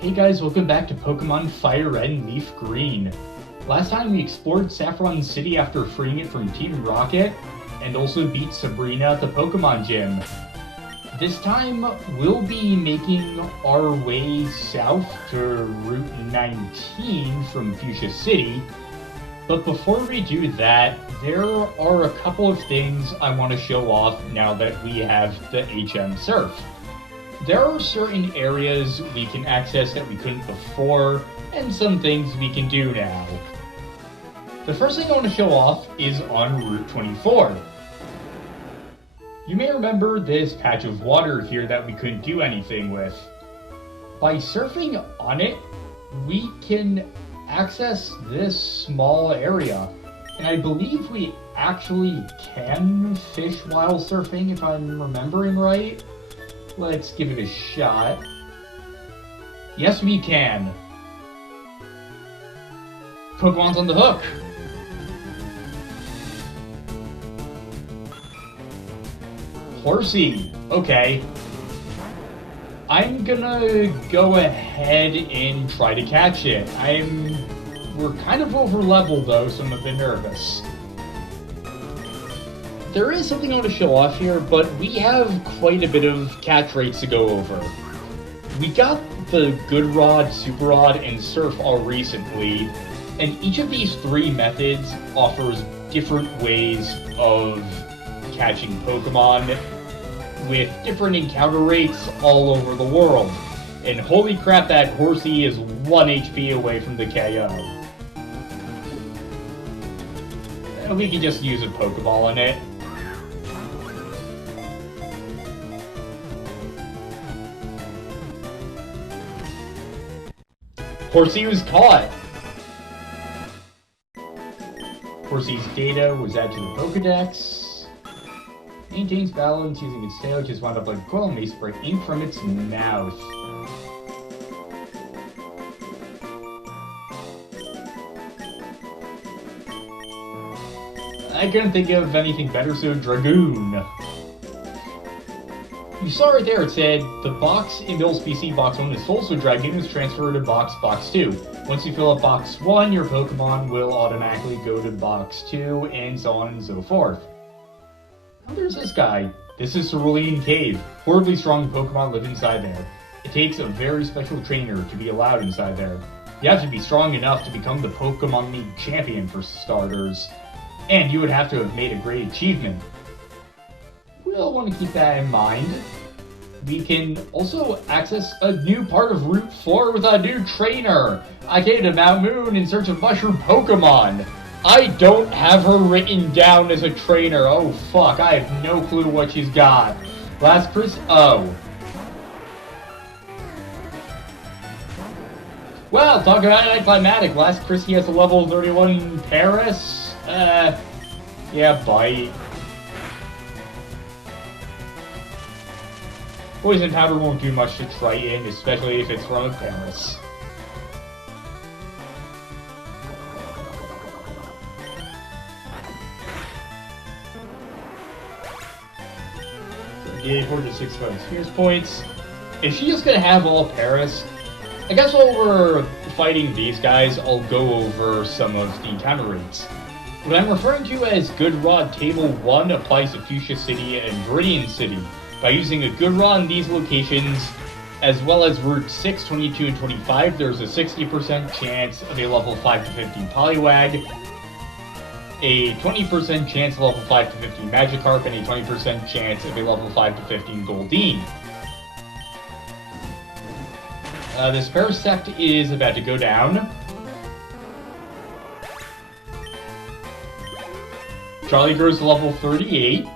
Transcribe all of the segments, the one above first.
Hey guys, welcome back to Pokemon FireRed and LeafGreen. Last time we explored Saffron City after freeing it from Team Rocket, and also beat Sabrina at the Pokemon Gym. This time, we'll be making our way south to Route 19 from Fuchsia City. But before we do that, there are a couple of things I want to show off now that we have the HM Surf. There are certain areas we can access that we couldn't before, and some things we can do now. The first thing I want to show off is on Route 24. You may remember this patch of water here that we couldn't do anything with. By surfing on it, we can access this small area. And I believe we actually can fish while surfing, if I'm remembering right. Let's give it a shot. Yes, we can. Pokemon's on the hook. Horsey. Okay. I'm gonna go ahead and try to catch it. We're kind of over leveled though, so I'm a bit nervous. There is something I want to show off here, but we have quite a bit of catch rates to go over. We got the Good Rod, Super Rod, and Surf all recently, and each of these three methods offers different ways of catching Pokemon with different encounter rates all over the world. And holy crap, that Horsey is 1 HP away from the KO. We can just use a Pokeball in it. Horsey was caught! Horsey's data was added to the Pokedex. Maintains balance using its tail, just wound up like a coil and may spray ink from its mouth. I couldn't think of anything better, so Dragoon. You saw right there, it said, the box in Bill's PC box 1 is full, so Dragoon is transferred to box 2. Once you fill up box 1, your Pokemon will automatically go to box 2, and so on and so forth. Oh, there's this guy. This is Cerulean Cave. Horribly strong Pokemon live inside there. It takes a very special trainer to be allowed inside there. You have to be strong enough to become the Pokemon League champion for starters, and you would have to have made a great achievement. We'll want to keep that in mind. We can also access a new part of Route 4 with a new trainer. I came to Mount Moon in search of Mushroom Pokemon. I don't have her written down as a trainer. Oh fuck, I have no clue what she's got. Last Chris, oh. Well, talk about anticlimactic. Last Chris, he has a level 31 Paris. Yeah, bite. Poison powder won't do much to Triton, especially if it's from a Paris. Gain 4 to 6 experience points. If she's just gonna have all Paris, I guess while we're fighting these guys, I'll go over some of the encounter rates. What I'm referring to as Good Rod Table 1 applies to Fuchsia City and Viridian City. By using a Good Rod in these locations, as well as Route 6, 22, and 25, there's a 60% chance of a level 5 to 15 Poliwag, a 20% chance of level 5 to 15 Magikarp, and a 20% chance of a level 5 to 15 Goldeen. This Parasect is about to go down. Charlie grows to level 38.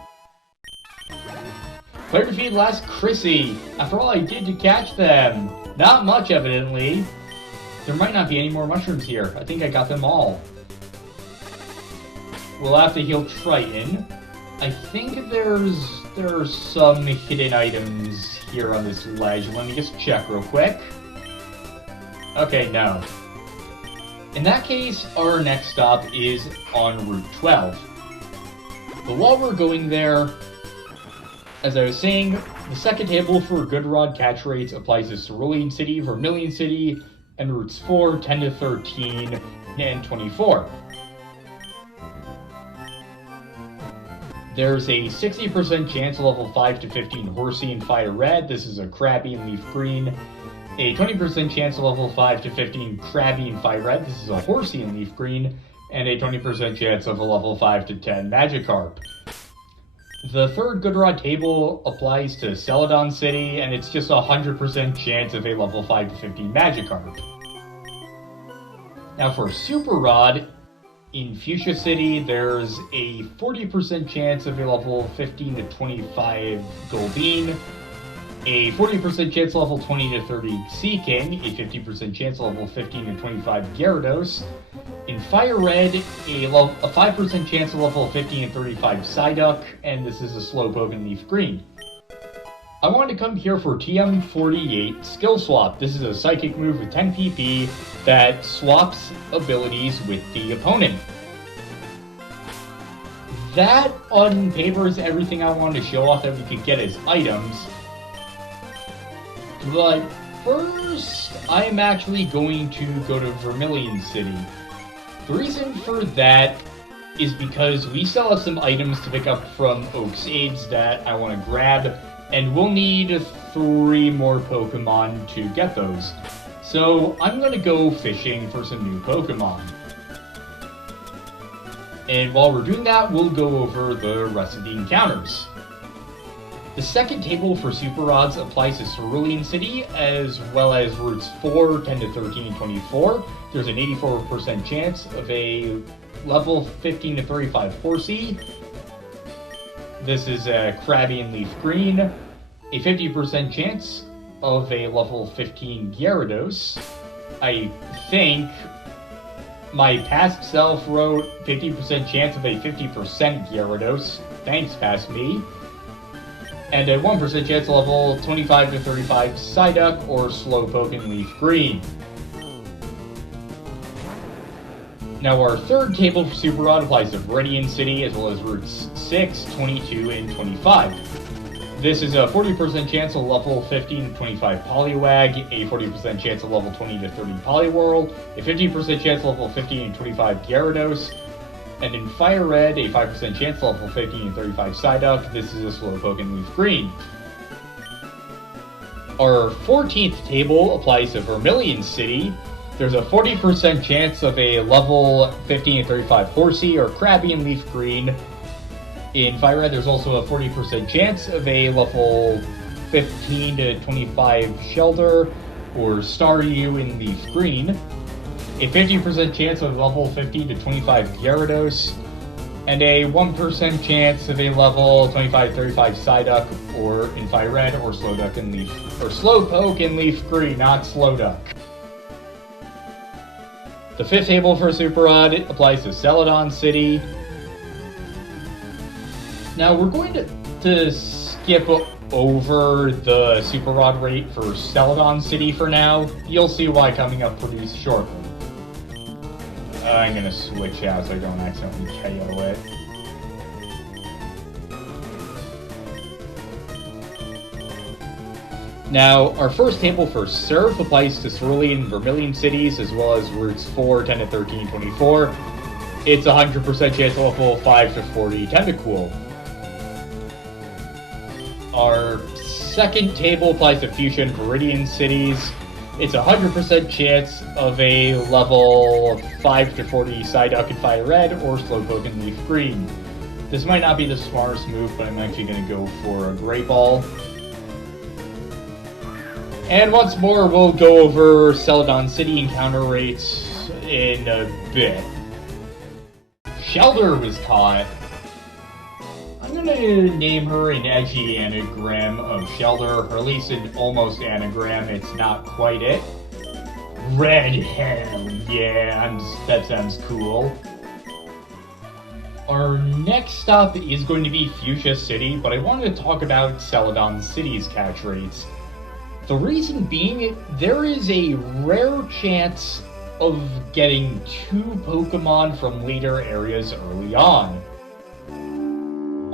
Player defeated last Chrissy. After all I did to catch them. Not much, evidently. There might not be any more mushrooms here. I think I got them all. We'll have to heal Triton. I think there's some hidden items here on this ledge. Let me just check real quick. Okay, no. In that case, our next stop is on Route 12. But while we're going there, as I was saying, The second table for Good Rod catch rates applies to Cerulean City, Vermilion City, and routes 4, 10 to 13, and 24. There's a 60% chance of level 5 to 15 Horsey and FireRed. This is a Krabby and LeafGreen. A 20% chance of level 5 to 15 Krabby and FireRed. This is a Horsey and LeafGreen. And a 20% chance of a level 5 to 10 Magikarp. The third Good Rod table applies to Celadon City, and it's just a 100% chance of a level 5 to 15 Magikarp. Now for Super Rod, in Fuchsia City, there's a 40% chance of a level 15 to 25 Golbean, a 40% chance level 20 to 30 Seaking, a 50% chance level 15 to 25 Gyarados. In FireRed, a 5% chance of level 15 and 35 Psyduck, and this is a Slowpoke and LeafGreen. I wanted to come here for TM48 Skill Swap. This is a Psychic move with 10 PP that swaps abilities with the opponent. That, on paper, is everything I wanted to show off that we could get as items. But first, I'm actually going to go to Vermilion City. The reason for that is because we still have some items to pick up from Oak's Aids that I want to grab, and we'll need 3 more Pokemon to get those. So I'm going to go fishing for some new Pokemon. And while we're doing that, we'll go over the rest of the encounters. The second table for Super Rods applies to Cerulean City, as well as routes 4, 10 to 13, and 24. There's an 84% chance of a level 15 to 35 Horsey. This is a Krabby and LeafGreen. A 50% chance of a level 15 Gyarados. I think my past self wrote 50% chance of a 50% Gyarados. Thanks, past me. And a 1% chance level 25 to 35 Psyduck or Slowpoke and LeafGreen. Now our third table for Super Rod applies to Viridian City as well as routes 6, 22, and 25. This is a 40% chance of level 15 to 25 Poliwag, a 40% chance of level 20 to 30 Poliwhirl, a 50% chance of level 15 and 25 Gyarados, and in FireRed, a 5% chance level 15 and 35 Psyduck. This is a Slowpoke and LeafGreen. Our 14th table applies to Vermilion City. There's a 40% chance of a level 15 and 35 Horsey or Krabby and LeafGreen. In FireRed, there's also a 40% chance of a level 15 to 25 Shelter or Staryu in LeafGreen. A 50% chance of level 15 to 25 Gyarados, and a 1% chance of a level 25-35 Psyduck, or in FireRed, or Slowpoke and LeafGreen, not Slowduck. The fifth table for Super Rod applies to Celadon City. Now we're going to skip over the Super Rod rate for Celadon City for now. You'll see why coming up pretty shortly. I'm gonna switch out so I don't accidentally KO it. Now, our first table for Surf applies to Cerulean and Vermilion cities, as well as routes 4, 10 to 13, 24. It's 100% chance level 5 to 40 Tentacool. Our second table applies to Fuchsia and Viridian cities. It's 100% chance of a level 5 to 40 Psyduck and FireRed or Slowpoke and LeafGreen. This might not be the smartest move, but I'm actually going to go for a Great Ball. And once more, we'll go over Celadon City encounter rates in a bit. Shelter was caught. I'm going to name her an edgy anagram of Shelter, or at least an almost anagram. It's not quite it. Red Hell, yeah, that sounds cool. Our next stop is going to be Fuchsia City, but I wanted to talk about Celadon City's catch rates. The reason being, there is a rare chance of getting 2 Pokemon from later areas early on.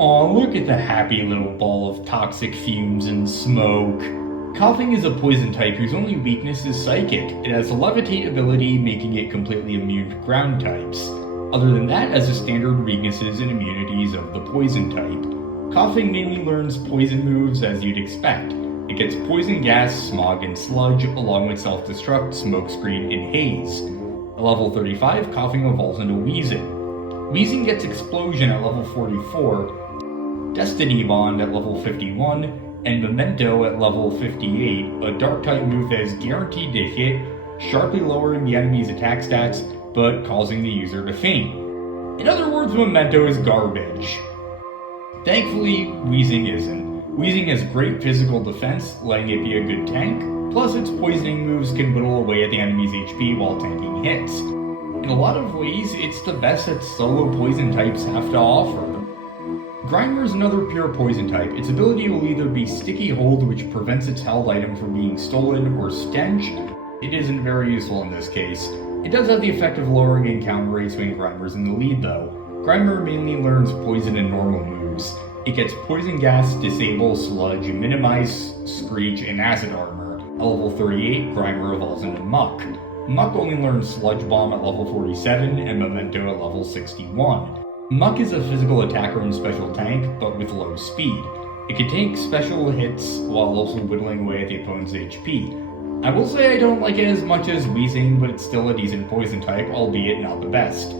Aw, look at the happy little ball of toxic fumes and smoke. Koffing is a poison type whose only weakness is psychic. It has a levitate ability, making it completely immune to ground types. Other than that, it has the standard weaknesses and immunities of the poison type. Koffing mainly learns poison moves as you'd expect. It gets poison gas, smog, and sludge, along with self-destruct, smokescreen, and haze. At level 35, Koffing evolves into Weezing. Weezing gets explosion at level 44, Destiny Bond at level 51, and Memento at level 58, a dark type move that is guaranteed to hit, sharply lowering the enemy's attack stats, but causing the user to faint. In other words, Memento is garbage. Thankfully, Weezing isn't. Weezing has great physical defense, letting it be a good tank, plus its poisoning moves can whittle away at the enemy's HP while tanking hits. In a lot of ways, it's the best that solo poison types have to offer. Grimer is another pure poison type. Its ability will either be Sticky Hold, which prevents its held item from being stolen, or Stench. It isn't very useful in this case. It does have the effect of lowering encounter rates when Grimer's in the lead though. Grimer mainly learns poison and normal moves. It gets Poison Gas, Disable, Sludge, Minimize, Screech, and Acid Armor. At level 38, Grimer evolves into Muck. Muck only learns Sludge Bomb at level 47 and Memento at level 61. Muck is a physical attacker and special tank, but with low speed. It can take special hits while also whittling away at the opponent's HP. I will say I don't like it as much as Weezing, but it's still a decent poison type, albeit not the best.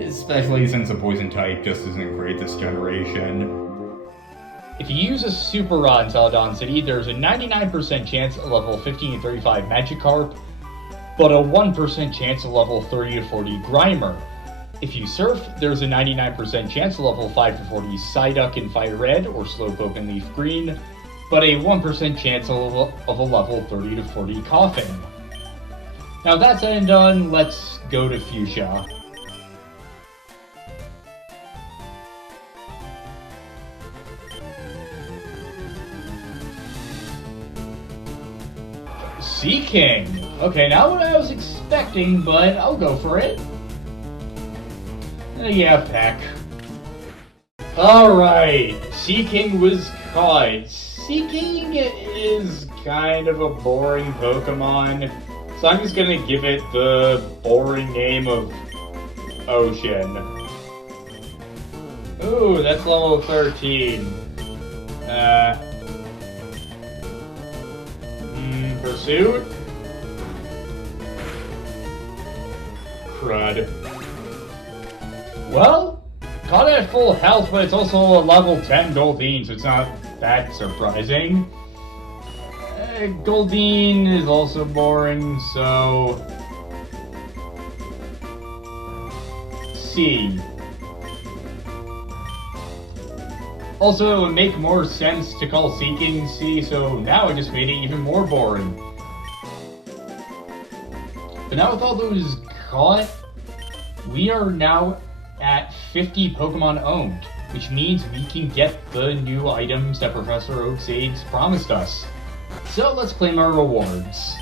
Especially since a poison type just isn't great this generation. If you use a Super on Zelda City, there's a 99% chance at level 50 and 35 Magikarp, but a 1% chance at level 30 to 40 Grimer. If you Surf, there's a 99% chance at level 5 to 40 Psyduck and FireRed or Slowpoke and LeafGreen, but a 1% chance of a level 30 to 40 Koffing. Now that's said and done, let's go to Fuchsia. Sea King! Okay, not what I was expecting, but I'll go for it. Yeah, Peck. Alright, Sea King was caught. Sea King is kind of a boring Pokemon, so I'm just gonna give it the boring name of Ocean. Ooh, that's level 13. Pursuit? Crud. Well, caught it at full health, but it's also a level 10 Goldeen, so it's not that surprising. Goldeen is also boring, so... C. Also, it would make more sense to call Sea King C, so now I just made it even more boring. But now with all those caught, we are now at 50 Pokemon owned, which means we can get the new items that Professor Oak's aides promised us. So let's claim our rewards.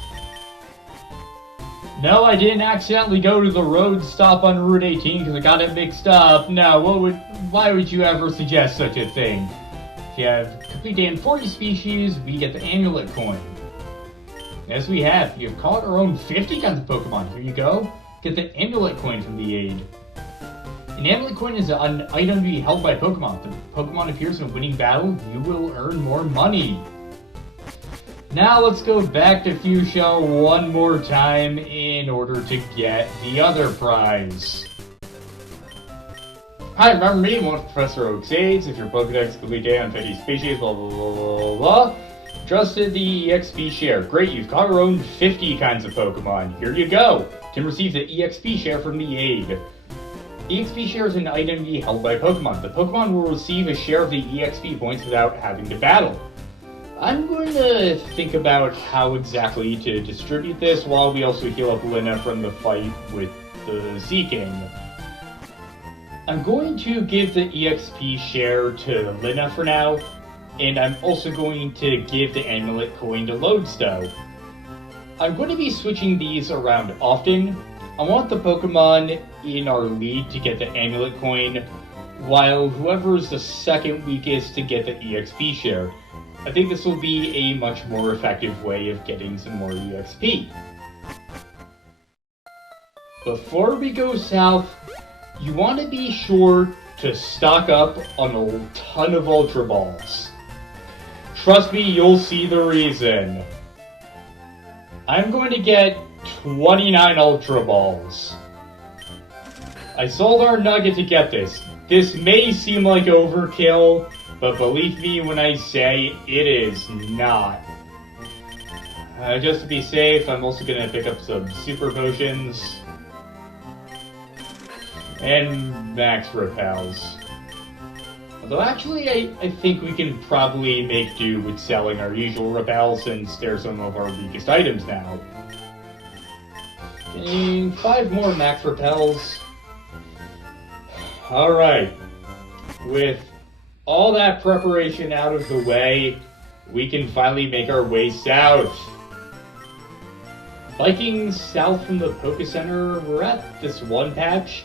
No, I didn't accidentally go to the road stop on Route 18 because I got it mixed up. No, why would you ever suggest such a thing? If you have complete and 40 species, we get the Amulet Coin. As we have, you have caught or owned 50 kinds of Pokemon. Here you go. Get the Amulet Coin from the aid. An Amulet Coin is an item to be held by Pokemon. If the Pokemon appears in a winning battle, you will earn more money. Now let's go back to Fuchsia one more time in order to get the other prize. Hi, remember me, one of Professor Oak's aides. If your Pokedex is complete on 50 species, blah blah blah blah blah. Trusted the EXP share. Great, you've caught or owned 50 kinds of Pokemon. Here you go. Can receive the EXP share from the aid. EXP share is an item to be held by Pokemon. The Pokemon will receive a share of the EXP points without having to battle. I'm going to think about how exactly to distribute this while we also heal up Lina from the fight with the Sea King. I'm going to give the EXP share to Lina for now, and I'm also going to give the Amulet Coin to Lodestone. I'm going to be switching these around often. I want the Pokemon in our lead to get the Amulet Coin, while whoever is the second weakest to get the EXP share. I think this will be a much more effective way of getting some more EXP. Before we go south, you want to be sure to stock up on a ton of Ultra Balls. Trust me, you'll see the reason. I'm going to get 29 Ultra Balls. I sold our nugget to get this. This may seem like overkill, but believe me when I say it is not. Just to be safe, I'm also going to pick up some super potions. And max repels. Although actually, I think we can probably make do with selling our usual repels since they're some of our weakest items now. Getting 5 more max repels. Alright. With all that preparation out of the way, we can finally make our way south. Biking south from the Poké Center, we're at this one patch.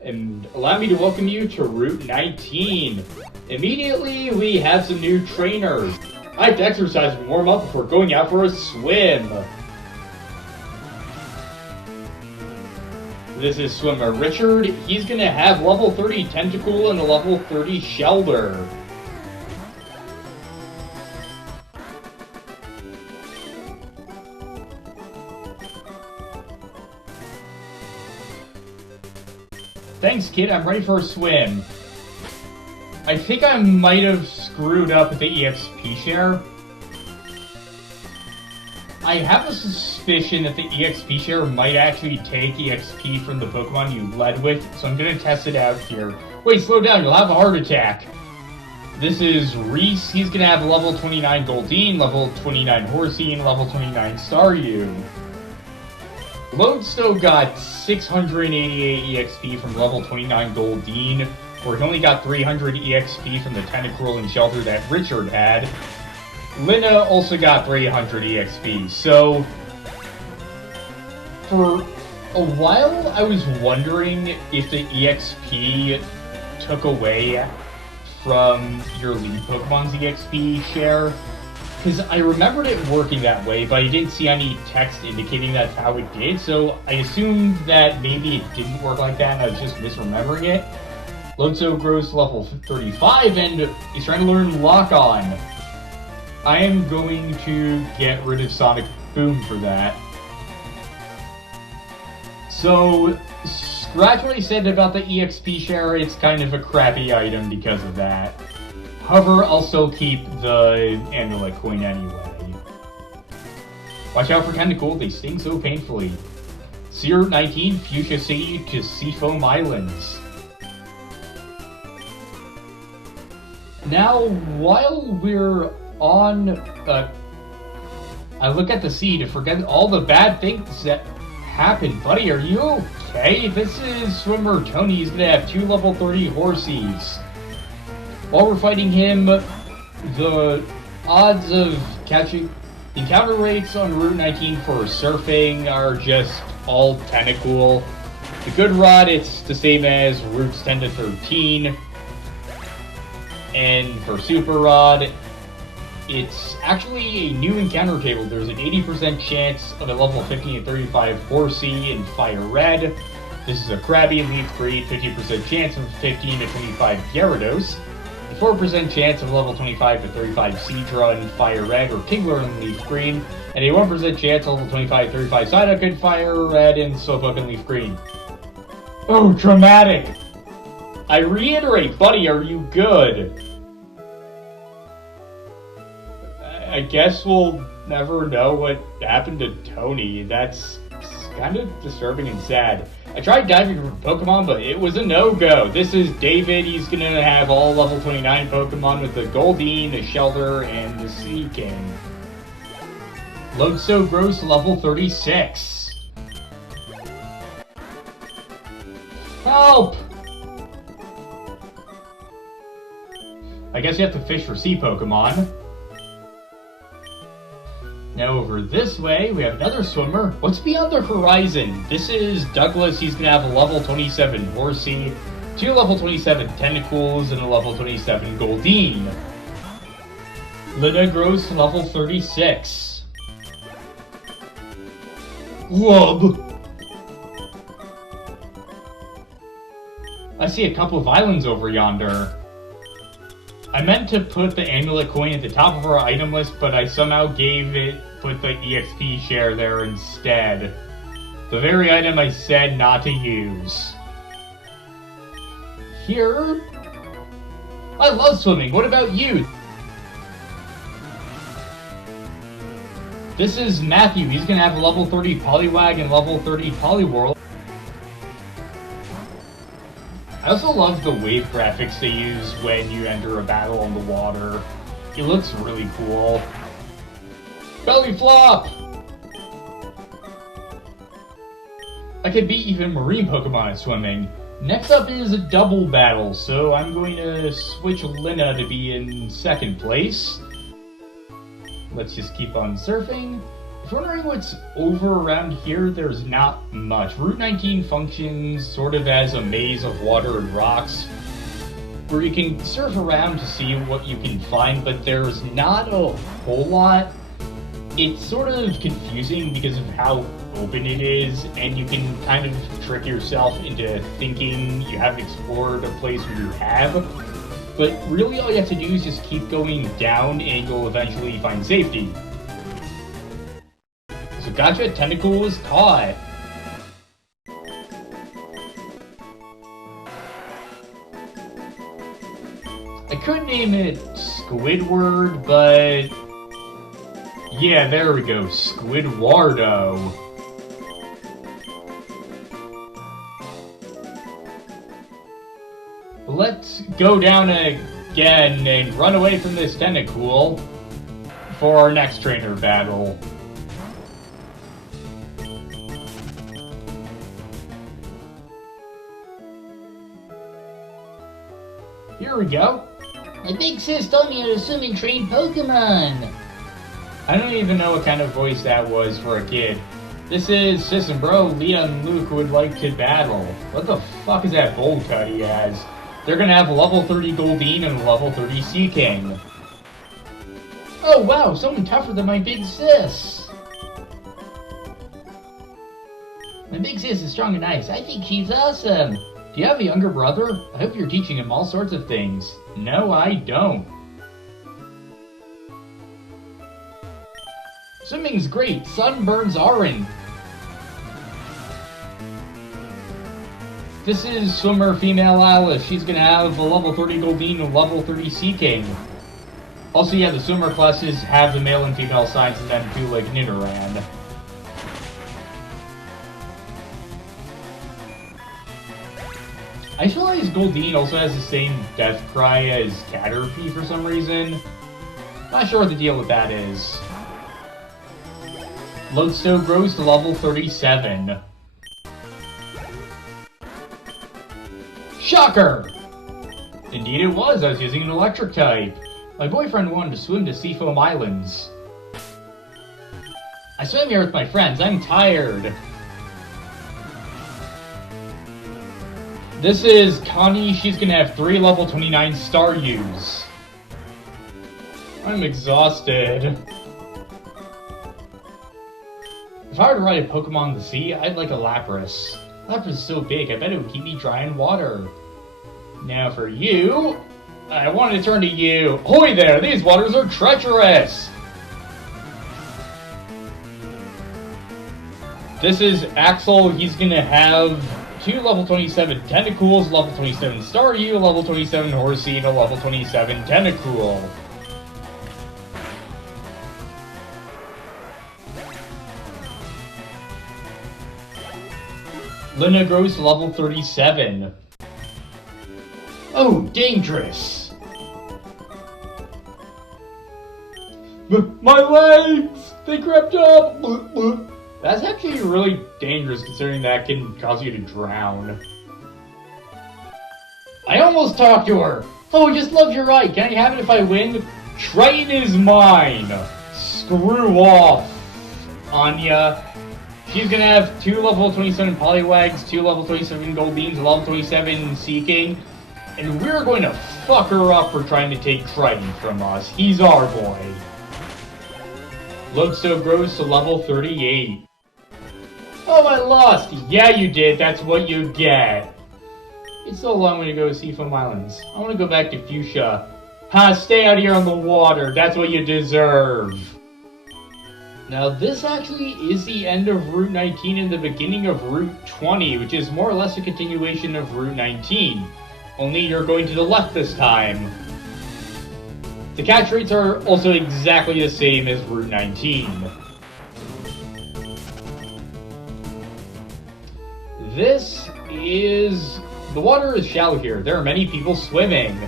And allow me to welcome you to Route 19. Immediately, we have some new trainers. I have to exercise and warm up before going out for a swim. This is swimmer Richard. He's going to have level 30 Tentacool and a level 30 Shelter. Thanks, kid. I'm ready for a swim. I think I might have screwed up with the EXP share. I have a suspicion that the EXP share might actually take EXP from the Pokemon you led with, so I'm going to test it out here. Wait, slow down. You'll have a heart attack. This is Reese. He's going to have level 29 Goldeen, level 29 Horsey, and level 29 Staryu. Lodestone got 688 EXP from level 29 Goldeen, where he only got 300 EXP from the Tentacool and Shelter that Richard had. Lina also got 300 EXP, so for a while I was wondering if the EXP took away from your lead Pokemon's EXP share. Because I remembered it working that way, but I didn't see any text indicating that's how it did, so I assumed that maybe it didn't work like that and I was just misremembering it. Lotso grows to level 35 and he's trying to learn Lock On. I am going to get rid of Sonic Boom for that. So, scratch what I said about the EXP share, it's kind of a crappy item because of that. However, I'll still keep the Amulet Coin anyway. Watch out for Tentacool, they sting so painfully. Seer 19, Fuchsia City to Seafoam Islands. Now, while we're on... I look at the sea to forget all the bad things that happened. Buddy, are you okay? This is swimmer Tony, he's gonna have 2 level 30 Horsies. While we're fighting him, the odds of catching encounter rates on Route 19 for surfing are just all Tentacool. The good rod, it's the same as routes 10 to 13. And for super rod, it's actually a new encounter table. There's an 80% chance of a level 15 to 35 Horsey in FireRed. This is a Krabby and LeafGreen, 50% chance of 15 to 25 Gyarados. A 4% chance of level 25 to 35 Seadra in FireRed or Kingler in LeafGreen, and a 1% chance of level 25 to 35 Psyduck in FireRed and Slowpoke in LeafGreen. Oh, dramatic! I reiterate, buddy, are you good? I guess we'll never know what happened to Tony. That's kind of disturbing and sad. I tried diving for Pokemon, but it was a no-go. This is David. He's going to have all level 29 Pokemon with the Goldeen, the Shelter, and the Sea King. Lotso grows to level 36. Help! I guess you have to fish for sea Pokemon. Now over this way, we have another swimmer. What's beyond the horizon? This is Douglas. He's going to have a level 27 Horsey, 2 level 27 Tentacles, and a level 27 Goldeen. Lina grows to level 36. Lub! I see a couple of islands over yonder. I meant to put the amulet coin at the top of our item list, but I somehow put the EXP share there instead. The very item I said not to use. Here? I love swimming, what about you? This is Matthew, he's gonna have a level 30 Poliwag and level 30 Poliwhirl. I also love the wave graphics they use when you enter a battle on the water. It looks really cool. Belly flop! I could beat even marine Pokemon at swimming. Next up is a double battle, so I'm going to switch Lina to be in second place. Let's just keep on surfing. If you're wondering what's over around here, there's not much. Route 19 functions sort of as a maze of water and rocks, where you can surf around to see what you can find, but there's not a whole lot. It's sort of confusing because of how open it is, and you can kind of trick yourself into thinking you haven't explored a place where you have. But really all you have to do is just keep going down and you'll eventually find safety. So Gotcha Tentacle was caught. I could name it Squidward, but yeah, there we go, Squidwardo. Let's go down again and run away from this Tentacool for our next trainer battle. Here we go. My big sis told me how to swim and train Pokemon. I don't even know what kind of voice that was for a kid. This is Sis and Bro, Leah and Luke would like to battle. What the fuck is that bowl cut he has? They're gonna have a level 30 Goldeen and a level 30 Seaking. Oh wow, someone tougher than my big sis. My big sis is strong and nice. I think she's awesome. Do you have a younger brother? I hope you're teaching him all sorts of things. No, I don't. Swimming's great. Sunburns aren't. This is swimmer female Alice. She's gonna have a level 30 Goldeen and a level 30 Seaking. Also, yeah, the swimmer classes have the male and female signs in them too, like Nidoran. I just realized Goldeen also has the same death cry as Caterpie for some reason. Not sure what the deal with that is. Lodestone grows to level 37. Shocker! Indeed it was, I was using an electric type. My boyfriend wanted to swim to Seafoam Islands. I swam here with my friends, I'm tired. This is Connie, she's gonna have 3 level 29 Staryus. I'm exhausted. If I were to ride a Pokemon in the sea, I'd like a Lapras. Lapras is so big, I bet it would keep me dry in water. Now for you, I want to turn to you. Hoy there, these waters are treacherous! This is Axel, he's gonna have 2 level 27 Tentacles, level 27 Staryu, level 27 Horsey, and a level 27 Tentacool. Lina grows to level 37. Oh, dangerous! My legs! They crept up! That's actually really dangerous considering that can cause you to drown. I almost talked to her! Oh, just love your eye. Can I have it if I win? Train is mine! Screw off, Anya. She's gonna have 2 level 27 Poliwags, 2 level 27 Goldbeams, a level 27 Seeking, and we're going to fuck her up for trying to take Triton from us. He's our boy. Lodestone grows to level 38. Oh, I lost! Yeah, you did. That's what you get. It's so long way to go to Seafoam Islands. I want to go back to Fuchsia. Ha, stay out here on the water. That's what you deserve. Now, this actually is the end of Route 19 and the beginning of Route 20, which is more or less a continuation of Route 19. Only you're going to the left this time. The catch rates are also exactly the same as Route 19. This is... The water is shallow here. There are many people swimming.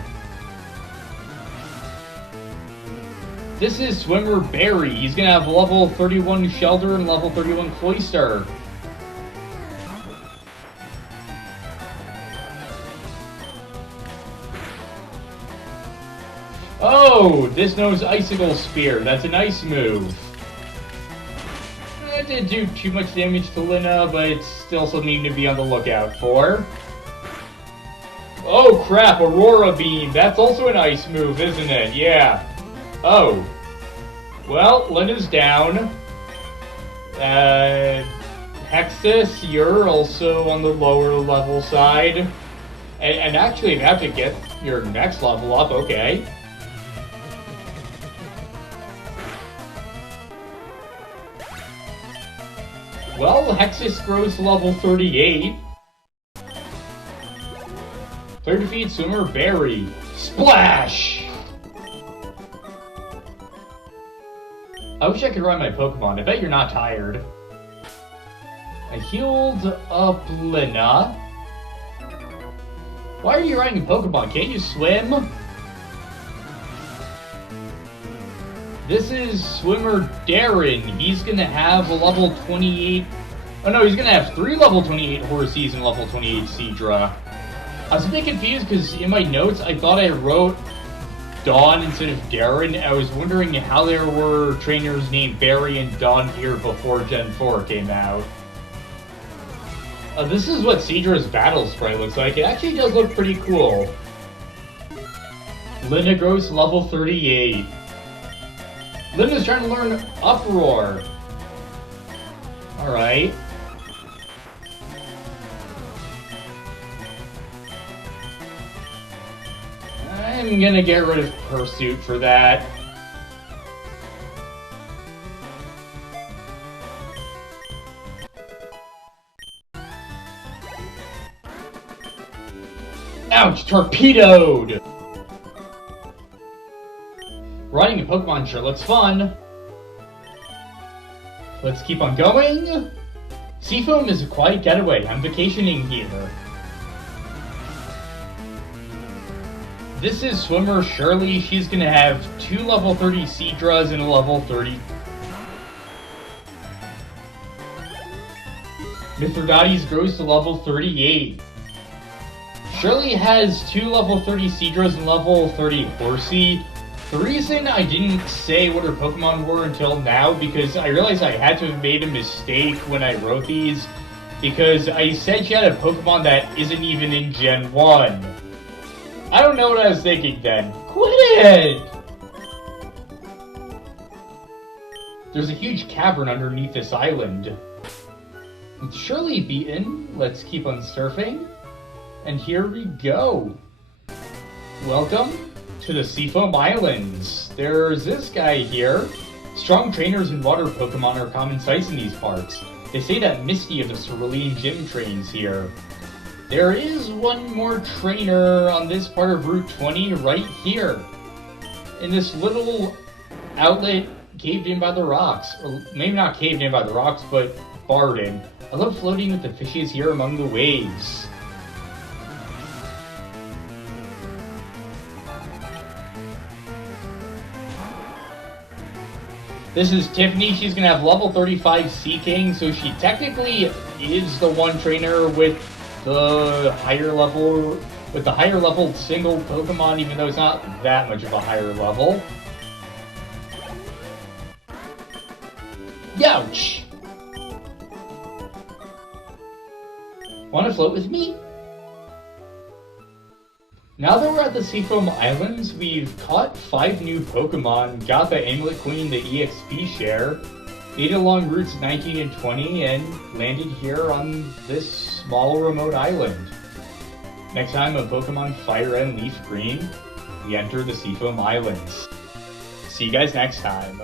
This is Swimmer Barry. He's gonna have level 31 Shelter and level 31 Cloister. Oh, this knows Icicle Spear. That's a nice move. It didn't do too much damage to Lina, but it's still something to be on the lookout for. Oh crap, Aurora Beam. That's also an ice move, isn't it? Yeah. Oh. Well, Lina's down. Hexus, you're also on the lower level side. And actually, you have to get your next level up, okay. Well, Hexus grows to level 38. Third defeat, Swimmer Barry. Splash! I wish I could ride my Pokemon. I bet you're not tired. I healed up Lina. Why are you riding a Pokemon? Can't you swim? This is Swimmer Darren. He's gonna have a level 28... Oh no, he's gonna have 3 level 28 Horseys and level 28 Seadra. I was a bit confused because in my notes I thought I wrote Dawn instead of Darren. I was wondering how there were trainers named Barry and Dawn here before Gen 4 came out. This is what Seadra's battle sprite looks like. It actually does look pretty cool. Lina grows to level 38. Lina's trying to learn Uproar. Alright. I'm gonna get rid of Pursuit for that. Ouch! Torpedoed! Riding a Pokemon sure looks fun. Let's keep on going. Seafoam is a quiet getaway. I'm vacationing here. This is Swimmer Shirley. She's gonna have 2 level 30 Seadras and a level 30. Mithridates grows to level 38. Shirley has 2 level 30 Seadras and level 30 Horsey. The reason I didn't say what her Pokemon were until now, because I realized I had to have made a mistake when I wrote these, because I said she had a Pokemon that isn't even in Gen 1. I don't know what I was thinking then. Quit it! There's a huge cavern underneath this island. It's surely beaten. Let's keep on surfing. And here we go. Welcome to the Seafoam Islands. There's this guy here. Strong trainers and water Pokemon are common sights in these parts. They say that Misty of the Cerulean Gym trains here. There is one more trainer on this part of Route 20 right here. In this little outlet caved in by the rocks. Or maybe not caved in by the rocks, but barred in. I love floating with the fishes here among the waves. This is Tiffany. She's going to have level 35 Seeking, so she technically is the one trainer with the higher level single Pokemon, even though it's not that much of a higher level. Youch! Wanna float with me? Now that we're at the Seafoam Islands, we've caught 5 new Pokemon, got the Amulet Queen the EXP share, made it along routes 19 and 20, and landed here on this small remote island. Next time on Pokemon FireRed and LeafGreen, we enter the Seafoam Islands. See you guys next time.